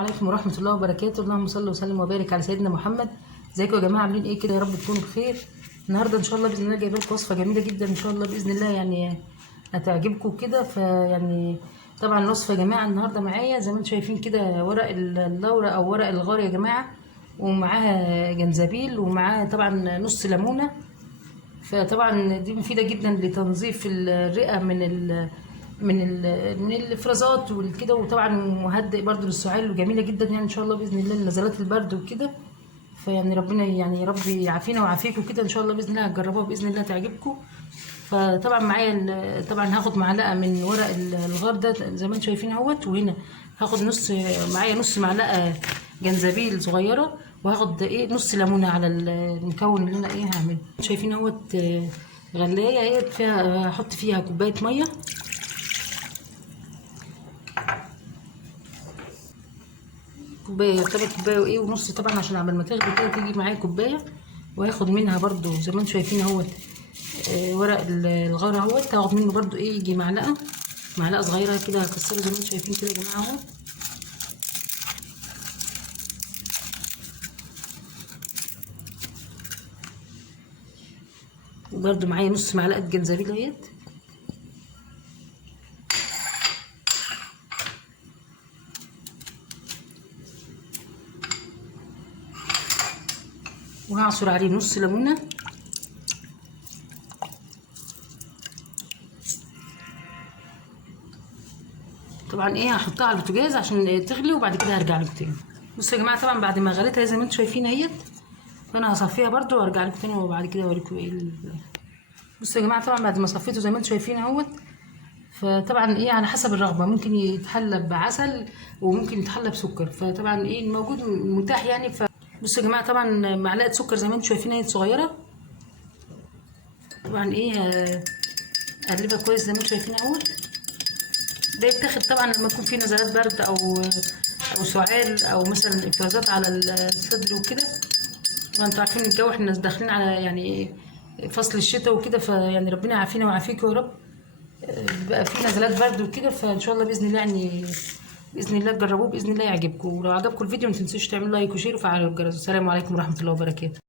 عليكم ورحمة الله وبركاته. اللهم صل وسلم وبارك على سيدنا محمد. ازيكم يا جماعة، عاملين ايه كده؟ يا رب تكونوا بخير. النهارده ان شاء الله باذن الله جايبه لكم وصفة جميلة جدا ان شاء الله باذن الله، يعني هتعجبكم كده. فيعني طبعا الوصفة يا جماعة النهارده معايا زي ما انتم شايفين كده ورق اللورة او ورق الغار يا جماعة، ومعاها جنزبيل، ومعاها طبعا نص ليمونة. فطبعا دي مفيدة جدا لتنظيف الرئة من الافرازات والكده، وطبعا مهدئ برضو للسعال، وجميله جدا يعني ان شاء الله باذن الله لنزلات البرد وكده. فيعني ربنا يعني يا رب يعافينا ويعافيكم كده ان شاء الله باذن الله. هتجربوها باذن الله تعجبكم. فطبعا معايا طبعا هاخد معلقه من ورق الغار ده زي ما انتم شايفين اهوت، وهنا هاخد معايا نص معلقه جنزبيل صغيره، وهاخد نص ليمونه على المكون اللي انا هعمله. شايفين اهوت غلايه اهي فيها، هحط فيها كوبايه ميه، كوبايه يعتبر كوبايه ونص طبعا، عشان عمال ما تغلي كده تيجي معايا كوبايه. وهاخد منها برضو زي ما انتم شايفين اهوت ورق الغار اهوت، هاخد منه برضو يجي معلقه صغيره كده، هكسره زي ما انتم شايفين كده يا جماعه اهو. وبرضو معايا نص معلقه جنزبيل اهيت، وهعصر عليه نص ليمونه. طبعا هحطها على البوتاجاز عشان تغلي، وبعد كده هرجع لكم تاني. بصوا يا جماعه طبعا بعد ما غليتها زي ما انتم شايفين اهيت، فانا هصفيها برضو وارجع لكم تاني، وبعد كده اوريكم بصوا يا جماعه طبعا بعد ما صفيته زي ما انتم شايفين اهوت. فطبعا على حسب الرغبه، ممكن يتحلى بعسل وممكن يتحلى بسكر، فطبعا الموجود متاح يعني. بصوا يا جماعه طبعا معلقه سكر زي ما انتم شايفين اهي صغيره. طبعا اقلبها كويس زي ما انتم شايفين اهوت. ده يتاخد طبعا لما يكون في نزلات برد او سعال، او مثلا افرازات على الصدر وكده. طبعا انتوا عارفين الجو، احنا داخلين على يعني فصل الشتاء وكده، فيعني ربنا يعافينا ويعافيكم يا رب. بقى في نزلات برد وكده، فان شاء الله باذن الله يعني باذن الله تجربوه باذن الله يعجبكم. ولو عجبكم الفيديو ما تنسوش تعملوا لايك وشير وفعلوا الجرس. السلام عليكم ورحمه الله وبركاته.